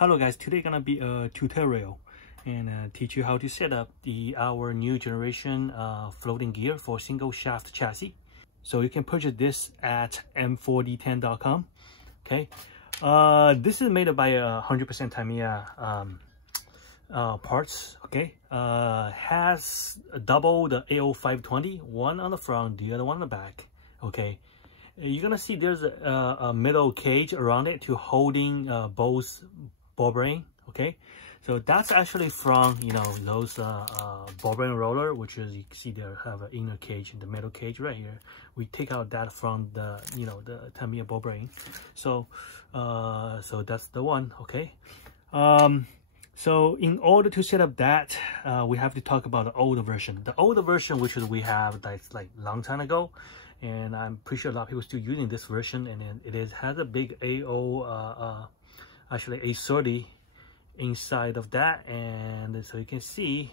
Hello guys, today gonna be a tutorial and teach you how to set up our new generation floating gear for single shaft chassis. So you can purchase this at m4d10.com. Okay, this is made by 100% Tamiya parts. Okay, has double the AO520, one on the front, the other one on the back. Okay, you're gonna see there's a metal cage around it to holding both ball bearing. Okay, so that's actually from those ball bearing roller, which is, you can see there have an inner cage and the metal cage right here. We take out that from the the Tamiya ball bearing. So so that's the one. Okay, so in order to set up that, we have to talk about the older version. The older version, which is we have that's like long time ago, and I'm pretty sure a lot of people still using this version, and then it has a big actually A30 inside of that, and so you can see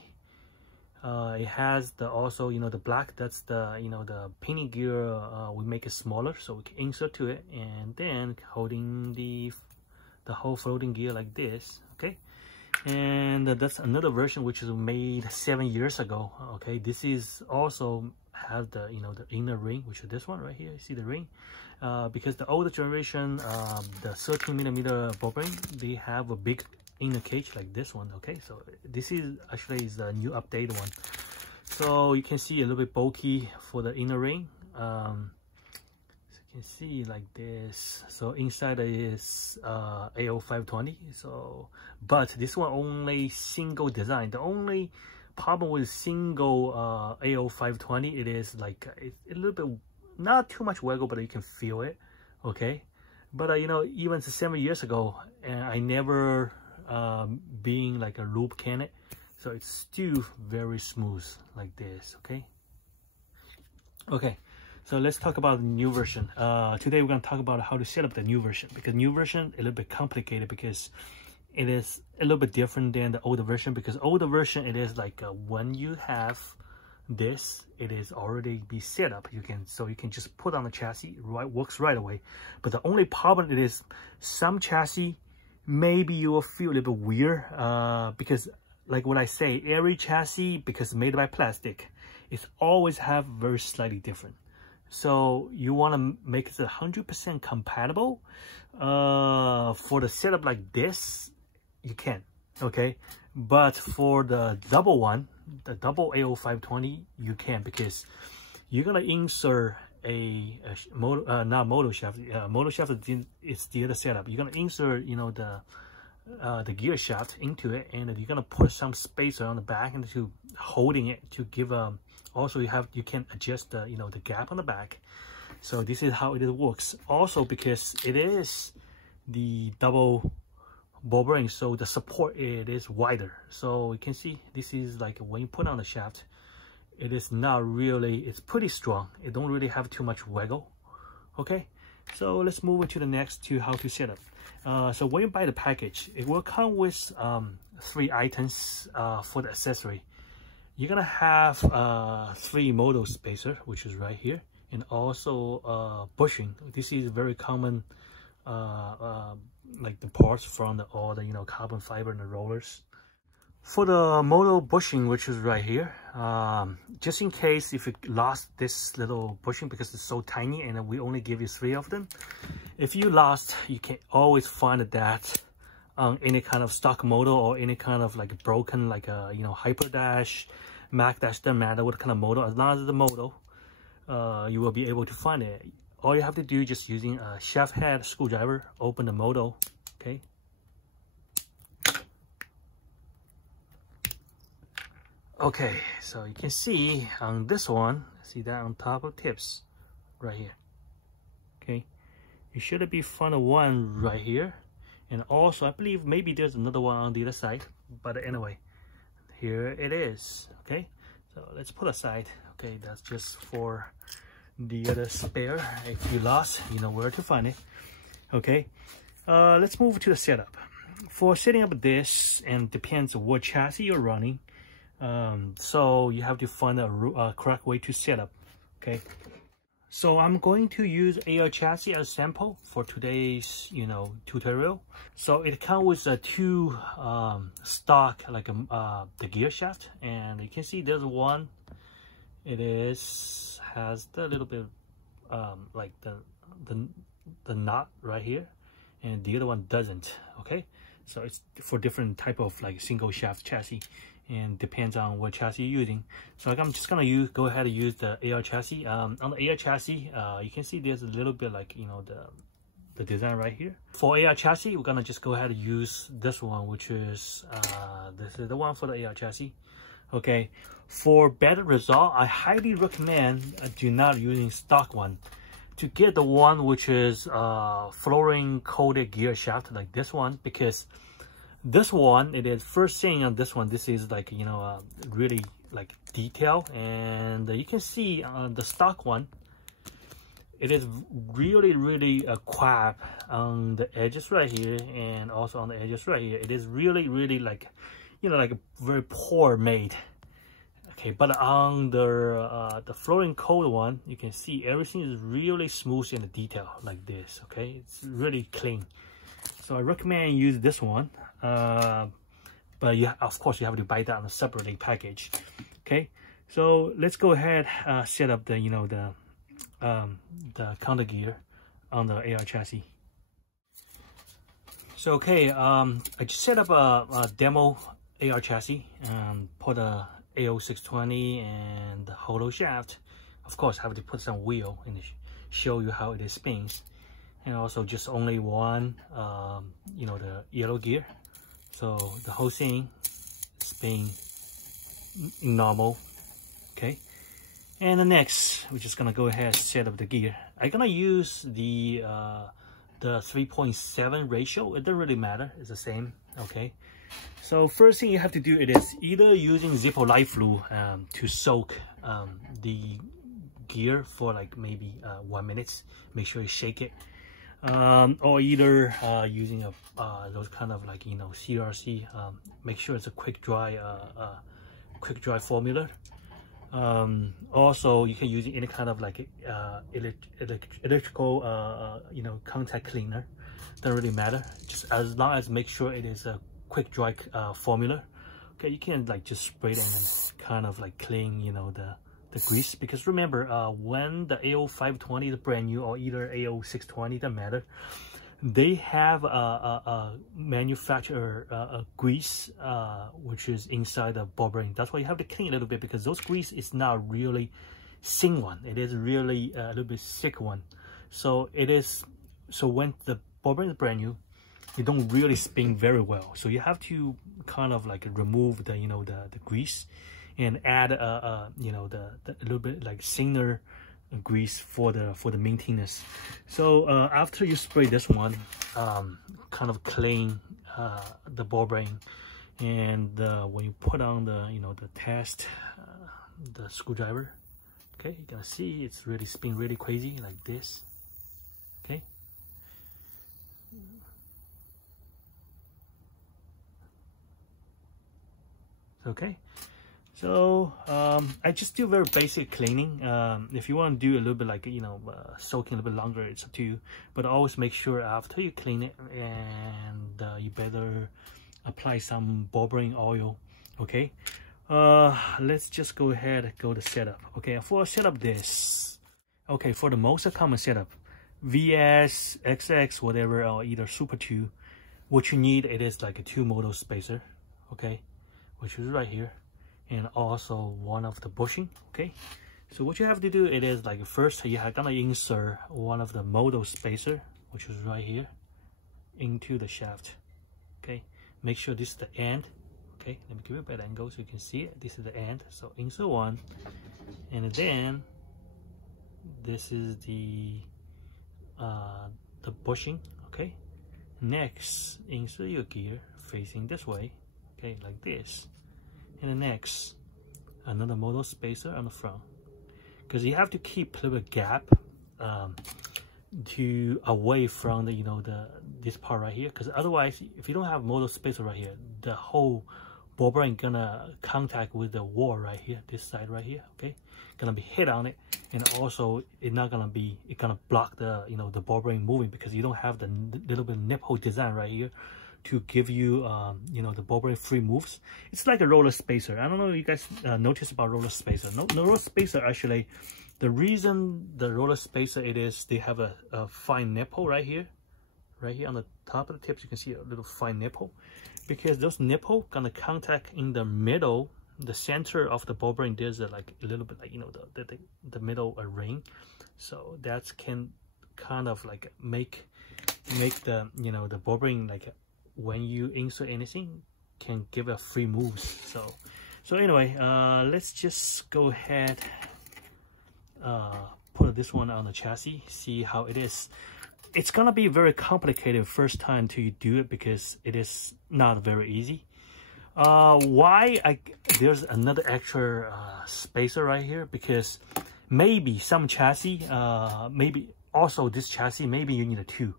it has the also the black, that's the the pinion gear. We make it smaller so we can insert to it, and then holding the whole floating gear like this. Okay, and that's another version which is made 7 years ago. Okay, this is also has the the inner ring, which is this one right here. You see the ring, because the older generation, the 13mm ball bearing, they have a big inner cage like this one. Okay, so this is actually the new updated one. So you can see a little bit bulky for the inner ring. So you can see like this. So inside is AO520. So but this one only single design. The only problem with single AO520, it is like it's a little bit not too much wiggle, but you can feel it. Okay, but even 7 years ago, and I never being like a loop can, so it's still very smooth like this. Okay, so let's talk about the new version. Today we're going to talk about how to set up the new version, because new version a little bit complicated, because it is a little bit different than the older version. Because older version, it is like when you have this, it is already be set up. You can just put on the chassis, right, works right away. But the only problem it is some chassis maybe you will feel a little bit weird, because like what I say, every chassis, because made by plastic, it's always have very slightly different. So you want to make it 100% compatible. For the setup like this, you can. Okay, but for the double one, the double AO520, you can, because you're gonna insert not motor shaft. Motor shaft is the other setup. You're gonna insert the gear shaft into it, and you're gonna put some space around the back and to holding it to give also you can adjust the the gap on the back. So this is how it works. Also, because it is the double ball bearing, so the support, it is wider. So you can see this is like when you put on the shaft, it is not really, it's pretty strong. It don't really have too much wiggle. Okay, so let's move into the next to how to set up. So when you buy the package, it will come with 3 items for the accessory. You're gonna have 3 motor spacer, which is right here, and also bushing. This is very common, like the parts from all the carbon fiber and the rollers. For the motor bushing, which is right here, just in case if you lost this little bushing, because it's so tiny and we only give you 3 of them. If you lost, you can always find that on any kind of stock motor, or any kind of like broken, like a Hyper Dash, Mac Dash, doesn't matter what kind of motor, as long as the motor, you will be able to find it. All you have to do is just using a shaft head screwdriver, open the motor. Okay, okay, so you can see on this one, see that on top of tips right here. Okay, you should be found one right here, and also I believe maybe there's another one on the other side, but anyway, here it is. Okay, so let's put aside. Okay, that's just for the other spare. If you lost, you know where to find it. Okay, let's move to the setup. For setting up this, and depends on what chassis you're running, so you have to find a correct way to set up. Okay, So I'm going to use AR chassis as sample for today's, tutorial. So it comes with two stock, like the gear shaft, and you can see there's one. It has the little bit like the knot right here, and the other one doesn't. Okay, so it's for different type of like single shaft chassis, and depends on what chassis you're using. So like I'm just gonna go ahead and use the AR chassis. On the AR chassis, you can see there's a little bit like the design right here. For AR chassis, we're gonna just go ahead and use this one, which is this is the one for the AR chassis. Okay, for better result, I highly recommend do not using stock one. To get the one which is fluorine coated gear shaft like this one, because this one, it is first thing on this one, this is like really like detail, and you can see on the stock one, it is really crap on the edges right here, and also on the edges right here. It is really like like a very poor made. Okay, but on the fluorine coated one, you can see everything is really smooth in the detail like this. Okay, it's really clean. So I recommend use this one, but of course you have to buy that on a separately package. Okay, so let's go ahead set up the the counter gear on the AR chassis. So okay, I just set up a demo AR chassis and put a AO620 and the Holo shaft. Of course, have to put some wheel and show you how it spins, and also just only one the yellow gear, so the whole thing spin normal. Okay, and the next we're just gonna go ahead and set up the gear. I'm gonna use the 3.7 ratio. It doesn't really matter, it's the same. Okay, so first thing you have to do, it is either using Zippo light fluid to soak the gear for like maybe 1 minute. Make sure you shake it, or either using those kind of like CRC. Make sure it's a quick dry formula. Also you can use any kind of like electrical contact cleaner. Doesn't really matter, just as long as make sure it is a quick dry formula. Okay, you can like just spray it and kind of like clean the grease, because remember when the AO520 is brand new, or either AO620, doesn't matter, they have a manufacturer grease which is inside the ball bearing. That's why you have to clean a little bit, because those grease is not really thin one, it is really a little bit thick one. So when the ball bearing is brand new, you don't really spin very well, so you have to kind of like remove the the grease and add the little bit like thinner grease for the maintenance. So after you spray this one, kind of clean the ball bearing, and when you put on the the test the screwdriver, okay, you're gonna see it's really spin really crazy like this. Okay, okay, so I just do very basic cleaning. If you want to do a little bit like soaking a little bit longer, it's up to you, but always make sure after you clean it, and you better apply some ball bearing oil. Okay, let's just go ahead and go to setup. Okay, for setup this, okay, for the most common setup, VS, XX, whatever, or either Super 2, what you need, it is like a 2 motor spacer. Okay, which is right here, and also one of the bushing. Okay, so what you have to do, it is like first you are gonna insert one of the motor spacer, which is right here, into the shaft. Okay, make sure this is the end. Okay, let me give you a better angle so you can see it. This is the end, so insert one, and then this is the bushing. Okay, next insert your gear facing this way. Okay, like this, and the next another motor spacer on the front, because you have to keep a little gap to away from the this part right here, because otherwise if you don't have motor spacer right here, the whole ball bearing gonna contact with the wall right here, this side right here. Okay, gonna be hit on it, and also it's gonna block the the ball bearing moving, because you don't have the little bit of nip hole design right here to give you the ball bearing free moves. It's like a roller spacer. I don't know if you guys notice about roller spacer. No, roller spacer, actually, the reason the roller spacer it is, they have a fine nipple right here on the top of the tips. You can see a little fine nipple, because those nipple gonna contact in the middle, the center of the ball bearing. There's like a little bit like the middle ring, so that can kind of like make the the ball bearing, like when you insert anything, can give a free moves. So anyway, let's just go ahead, put this one on the chassis, see how it is. It's gonna be very complicated first time to do it, because it is not very easy. There's another extra spacer right here, because maybe some chassis, maybe also this chassis, maybe you need a 2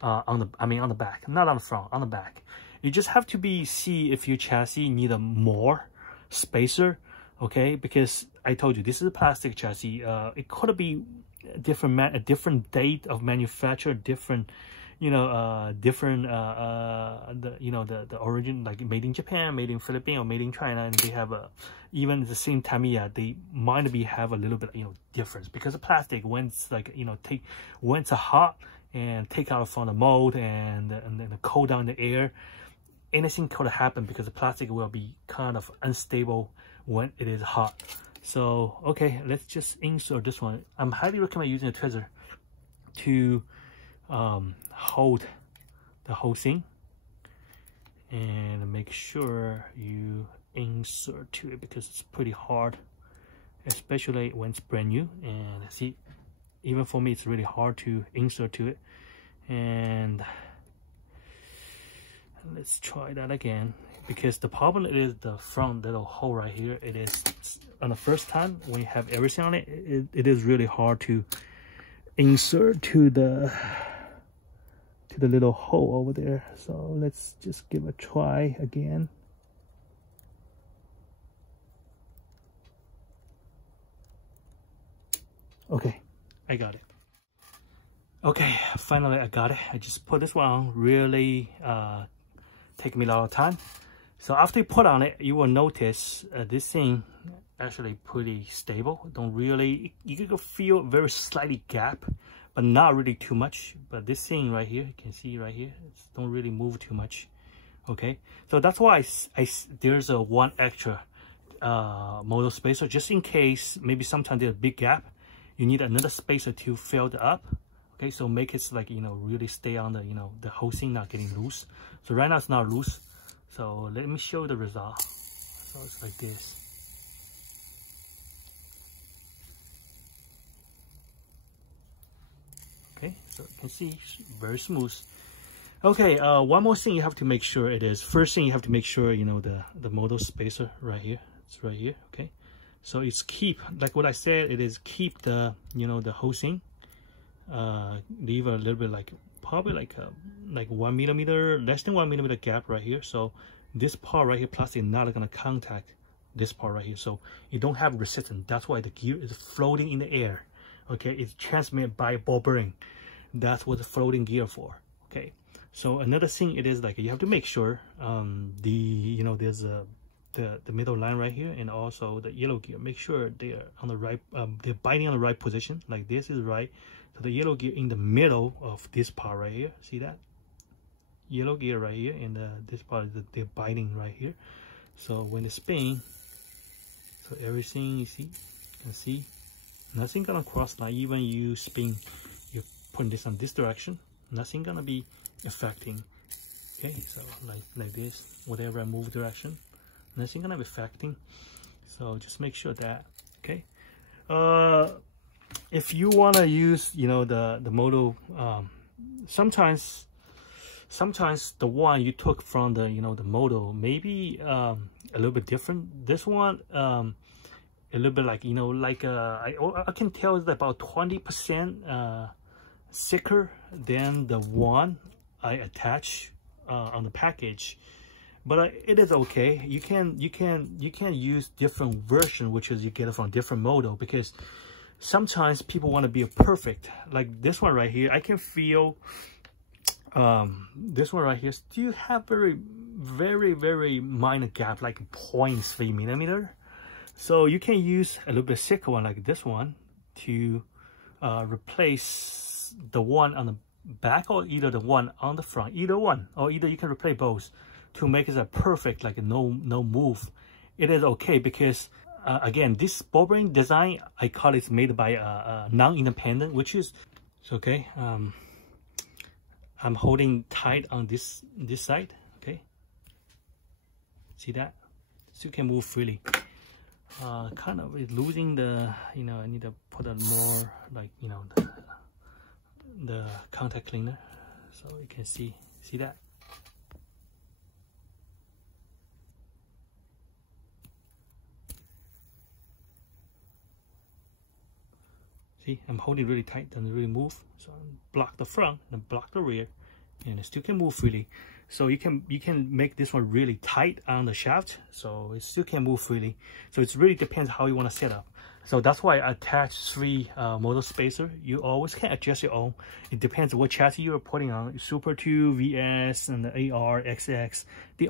on the back, not on the front, on the back. You just have to see if your chassis need a more spacer, okay? Because I told you this is a plastic chassis. It could be a different date of manufacture, different the origin, like made in Japan, made in Philippines, or made in China, and they have even the same Tamiya, they might have a little bit difference, because the plastic, when it's like when it's hot and take out from the mold and then cool down the air, anything could happen, because the plastic will be kind of unstable when it is hot. So okay, let's just insert this one. I'm highly recommend using a tweezer to hold the whole thing, and make sure you insert to it, because it's pretty hard, especially when it's brand new. And see, even for me, it's really hard to insert to it. And let's try that again, because the problem is the front little hole right here. It is, on the first time when you have everything on it, it is really hard to insert to the little hole over there. So let's just give a try again. Okay, I got it. Okay, finally I got it. I just put this one on, really take me a lot of time. So after you put on it, you will notice this thing actually pretty stable. Don't really, you can feel very slightly gap, but not really too much. But this thing right here, you can see right here, it don't really move too much. Okay, so that's why there's a one extra motor spacer, just in case maybe sometimes there's a big gap, you need another spacer to fill it up. Okay, so make it like really stay on the the whole thing not getting loose. So right now it's not loose. So let me show you the result. So it's like this. Okay, so you can see it's very smooth. Okay, one more thing you have to make sure it is. First thing you have to make sure the motor spacer right here. It's right here. Okay, so it's keep, like what I said, it is keep the the whole thing. Leave a little bit, like probably like 1 millimeter, less than 1 millimeter gap right here. So this part right here, plastic, not gonna contact this part right here, so you don't have resistance. That's why the gear is floating in the air. Okay, it's transmitted by ball bearing. That's what the floating gear for. Okay, so another thing it is, like you have to make sure there's the middle line right here, and also the yellow gear, make sure they're on the right, they're biting on the right position. Like this is right, so the yellow gear in the middle of this part right here, see that yellow gear right here, and this part is they're biting right here. So when they spin, so everything you can see nothing gonna cross line. Even you spin, you put this on this direction, nothing gonna be affecting. Okay, so like this, whatever I move direction, nothing gonna be affecting. So just make sure that. Okay, if you want to use the motor, sometimes the one you took from the the motor maybe a little bit different. This one a little bit like I can tell it's about 20% thicker than the one I attach on the package. But it is okay. You can use different version, which is you get it from different model, because sometimes people want to be a perfect, like this one right here. I can feel this one right here still have very minor gap, like 0.3 millimeter. So you can use a little bit thicker one like this one to replace the one on the back, or either the one on the front, either one, or either you can replace both to make it a perfect, like no move. It is okay because again, this ball bearing design, I call it made by non-independent, which is it's okay. I'm holding tight on this side. Okay, see that? So you can move freely. Kind of losing the, you know, I need to put a more, like, you know, the contact cleaner, so you can see that. See, I'm holding really tight, doesn't really move. So I block the front and block the rear, and it still can move freely. So you can make this one really tight on the shaft, so it still can move freely. So it really depends how you want to set up. So that's why I attach 3 motor spacer. You always can adjust your own. It depends what chassis you're putting on. Super 2, VS, and the AR, XX. They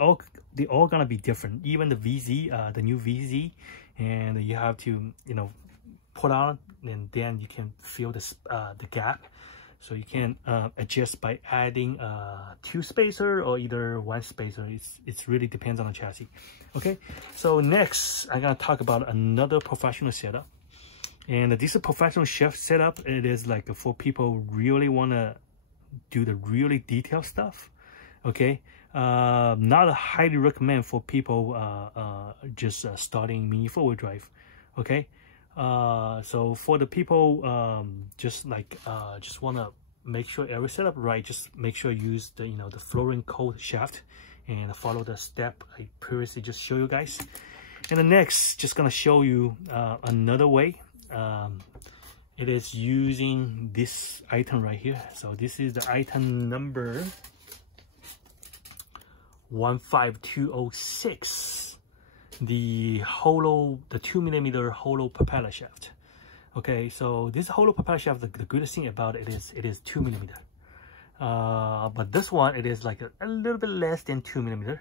all gonna be different. Even the VZ, the new VZ, and you have to, you know, put on, and then you can feel the gap. So you can adjust by adding 2 spacer or either 1 spacer. It's really depends on the chassis. Okay, so next I'm gonna talk about another professional setup, and this is a professional chef setup. It is like for people really want to do the really detailed stuff. Okay, not highly recommend for people just starting mini 4-wheel drive. Okay. So for the people just want to make sure every setup right, just make sure you use the, you know, the fluorine coat shaft and follow the step I previously just showed you guys. And the next, just gonna show you another way. It is using this item right here. So this is the item number 15206. The Holo, the 2mm Holo propeller shaft. Okay, so this Holo propeller shaft, the good thing about it is 2mm. But this one, it is like a little bit less than 2mm.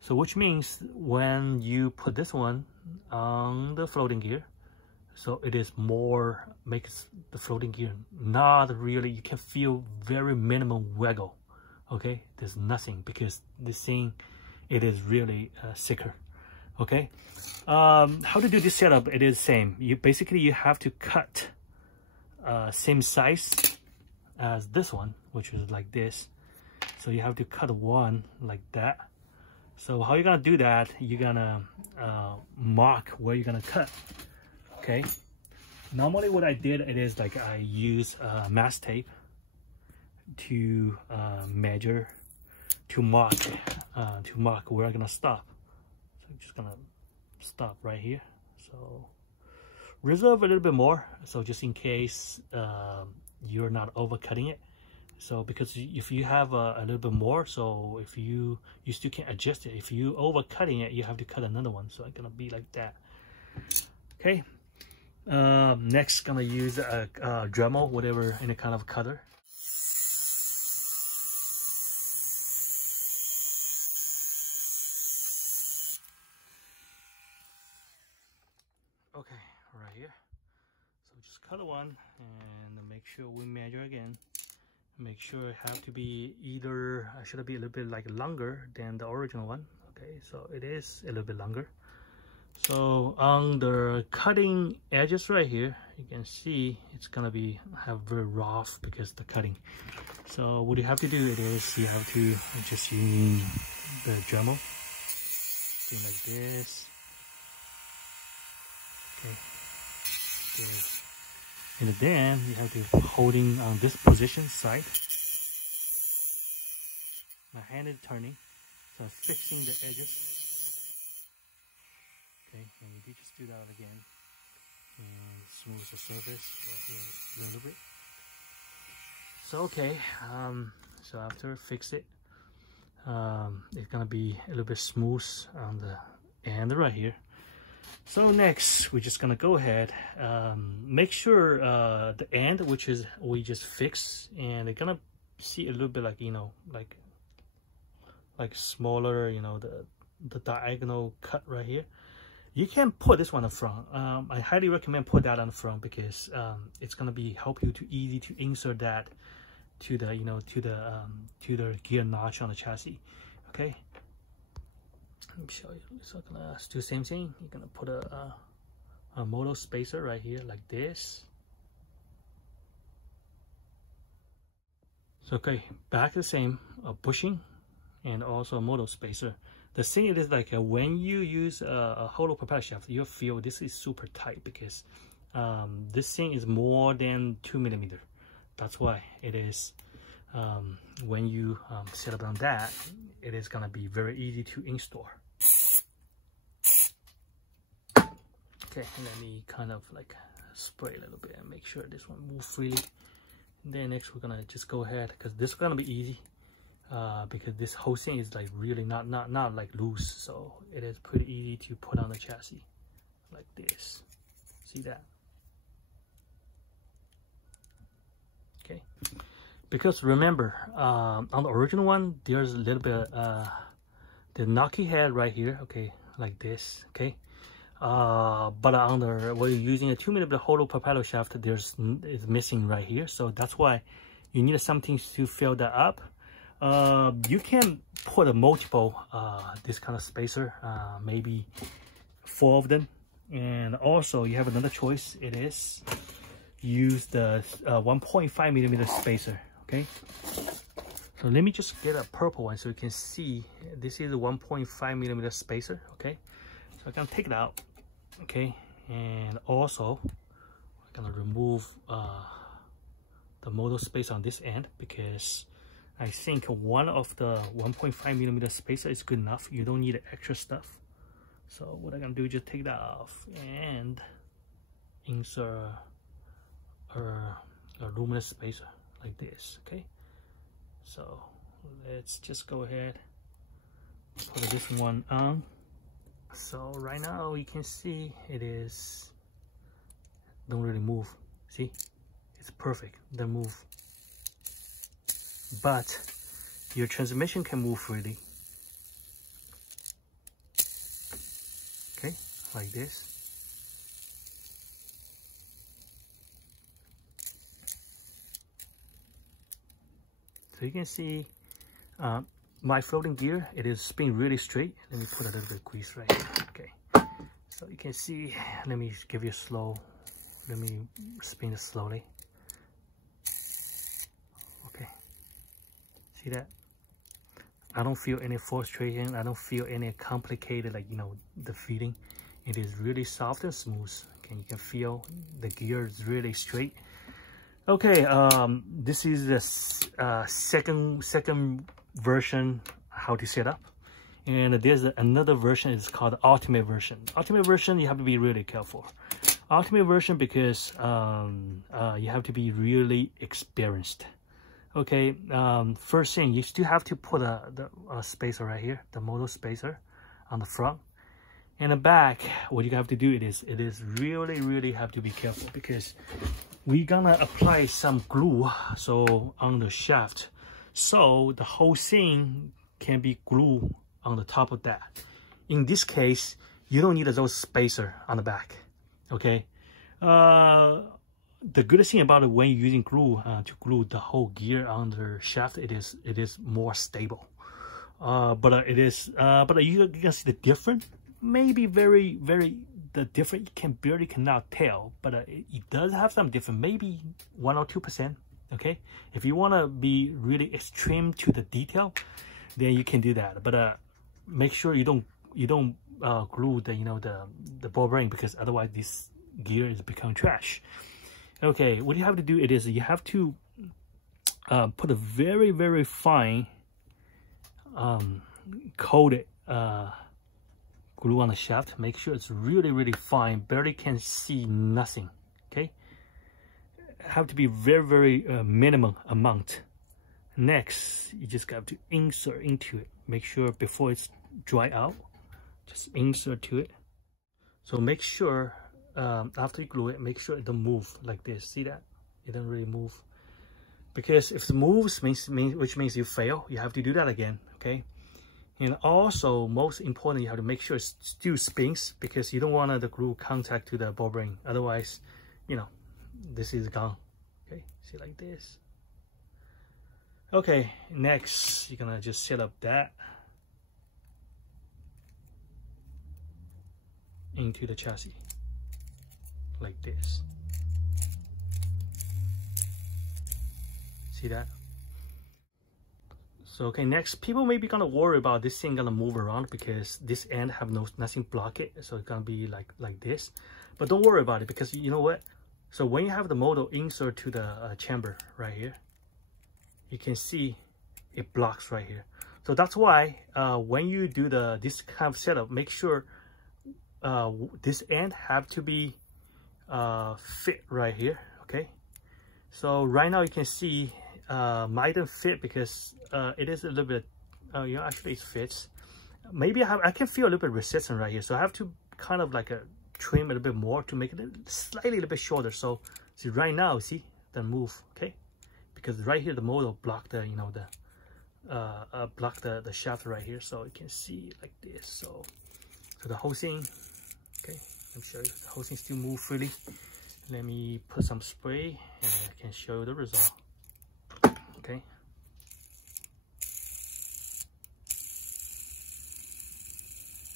So which means when you put this one on the floating gear, so it is more, makes the floating gear not really, you can feel very minimum wiggle. Okay, there's nothing because this thing, it is really thicker. Okay, how to do this setup? It is same. You have to cut same size as this one, which is like this. So you have to cut one like that. So how you're gonna do that? You're gonna mark where you're gonna cut. Okay. Normally, what I did, it is like I use mask tape to measure, to mark where I'm gonna stop. I'm just gonna stop right here. So reserve a little bit more, so just in case you're not overcutting it. So because if you have a little bit more, so if you still can adjust it. If you overcutting it, you have to cut another one. So it's gonna be like that. Okay. Next, gonna use a Dremel, whatever, any kind of cutter. Okay, right here. So just cut one and make sure we measure again. Make sure it have to be either, should be a little bit like longer than the original one. Okay, so it is a little bit longer. So on the cutting edges right here, you can see it's gonna be have very rough because the cutting. So what you have to do is you have to just use the Dremel, thing like this. Okay. And then you have to holding on this position side. My hand is turning, so I'm fixing the edges. Okay, and you just do that again, and smooth the surface right here a little bit. So okay, so after fix it, it's gonna be a little bit smooth on the end right here. So next, we're just gonna go ahead, make sure the end, which is we just fixed, and they're gonna see a little bit like, you know, like smaller, you know, the diagonal cut right here. You can put this one on the front. I highly recommend put that on the front because it's gonna be help you to easy to insert that to the, you know, to the gear notch on the chassis. Okay. Let me show you. So I'm gonna do the same thing. You're gonna put a motor spacer right here like this. So okay, back the same bushing and also a motor spacer. The thing is like when you use a Holo propeller shaft, you'll feel this is super tight because this thing is more than 2 millimeters. That's why it is when you set up on that, it is gonna be very easy to install. Okay, let me kind of like spray a little bit and make sure this one moves freely. Then next we're gonna just go ahead because this is gonna be easy because this whole thing is like really not like loose, so it is pretty easy to put on the chassis like this. See that? Okay, because remember on the original one there's a little bit the knocky head right here, okay, like this, okay. But on the when you're using a 2 millimeter Holo propeller shaft, it's missing right here, so that's why you need something to fill that up. You can put a multiple this kind of spacer, maybe 4 of them, and also you have another choice. It is use the 1.5 millimeter spacer. Okay, so let me just get a purple one so you can see this is a 1.5 millimeter spacer. Okay, so I can take it out. Okay, and also I'm gonna remove the motor space on this end because I think one of the 1.5 millimeter spacer is good enough. You don't need extra stuff. So what I'm gonna do is just take that off and insert a luminous spacer like this. Okay, so let's just go ahead, put this one on. So right now you can see it is don't really move. See, it's perfect, don't move, but your transmission can move freely. Okay, like this. So you can see my floating gear, it is spinning really straight. Let me put a little bit of grease right here. Okay, so you can see, let me give you a slow, let me spin it slowly. Okay, see that? I don't feel any frustration. I don't feel any complicated, like, you know, the feeding. It is really soft and smooth. Okay, you can feel the gear is really straight. Okay, this is the second version how to set up, and there's another version. It's called the ultimate version. Ultimate version, you have to be really careful. Ultimate version because you have to be really experienced. Okay, first thing, you still have to put a spacer right here, the motor spacer on the front. In the back, what you have to do it is really have to be careful because we're gonna apply some glue so on the shaft, so the whole thing can be glued on the top of that. In this case, you don't need those spacer on the back. Okay, the good thing about it when you're using glue to glue the whole gear on the shaft, it is more stable. But you can see the difference. Maybe very the difference you barely cannot tell, but it does have some difference, maybe 1 or 2%. Okay, if you want to be really extreme to the detail, then you can do that, but make sure you don't glue the ball bearing, because otherwise this gear is becoming trash. Okay, what you have to do is you have to put a very fine coated glue on the shaft. Make sure it's really fine, barely can see nothing. Okay, have to be very minimum amount. Next, you just got to insert into it. Make sure before it's dry out, just insert to it. So make sure after you glue it, make sure it don't move like this. See that? It doesn't really move. Because if it moves, which means you fail, you have to do that again, okay? And also, most important, you have to make sure it still spins, because you don't want the glue contact to the ball bearing. Otherwise, you know, this is gone. Okay, see like this. Okay, next, you're gonna just set up that into the chassis like this. See that? So okay, next, people may be gonna worry about this thing gonna move around because this end have nothing block it, so it's gonna be like this. But don't worry about it, because you know what? So when you have the motor insert to the chamber right here, you can see it blocks right here. So that's why when you do this kind of setup, make sure this end have to be fit right here. Okay, so right now you can see might not fit because it is a little bit you know, actually it fits. Maybe I can feel a little bit resistance right here, so I have to kind of like trim a little bit more to make it slightly a little bit shorter. So see right now, see the move, okay, because right here the motor blocked the, you know, the block the shaft right here, so you can see like this. So the whole thing, okay, let me show you, the whole thing still move freely. Let me put some spray and I can show you the result. Okay,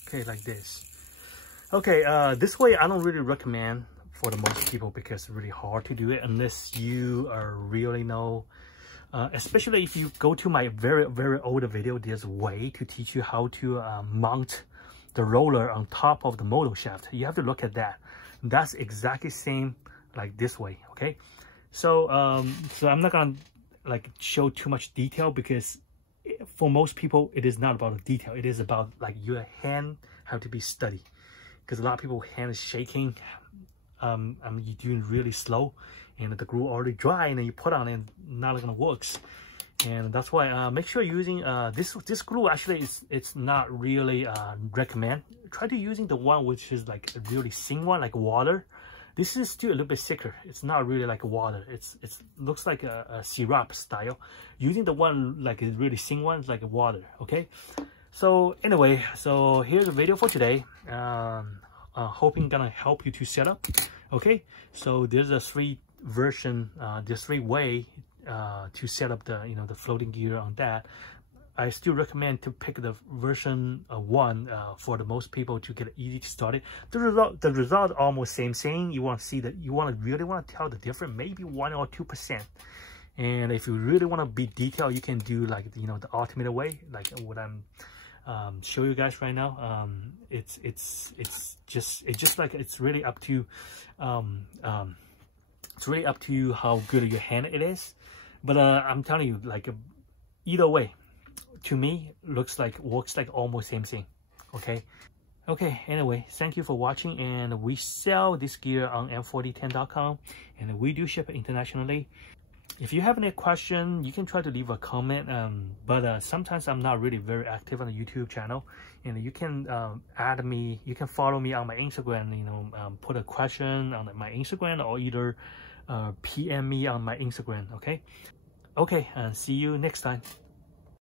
okay, like this. Okay, this way I don't really recommend for the most people, because it's really hard to do it unless you really know. Especially if you go to my very older video, there's a way to teach you how to mount the roller on top of the motor shaft. You have to look at that. That's exactly same like this way. Okay, so so I'm not gonna like show too much detail, because for most people it is not about the detail. It is about like your hand have to be steady, because a lot of people hand is shaking. I mean, you're doing really slow and the glue already dry, and then you put on it, not gonna works. And that's why make sure you're using this glue. Actually it's not really recommend. Try to using the one which is like a really thin one, like water. This is still a little bit thicker. It's not really like water. It's looks like a syrup style. Using the one like a really thin one, like water. Okay, so anyway, so here's the video for today. Hoping gonna help you to set up. Okay, so there's a three way to set up the, you know, the floating gear on that. I still recommend to pick the version 1 for the most people to get easy to start it. The result almost same thing. You want to see that, you really want to tell the difference, maybe 1 or 2%. And if you really want to be detailed, you can do like, you know, the ultimate way, like what I'm show you guys right now. It's just like, it's really up to it's really up to you how good your hand it is. But I'm telling you, like either way, to me works like almost same thing. Okay, anyway, thank you for watching, and we sell this gear on m4010.com, and we do ship it internationally. If you have any question, you can try to leave a comment, but sometimes I'm not really very active on the YouTube channel, and you can add me, you can follow me on my Instagram, you know, put a question on my Instagram, or either PM me on my Instagram. Okay, and see you next time.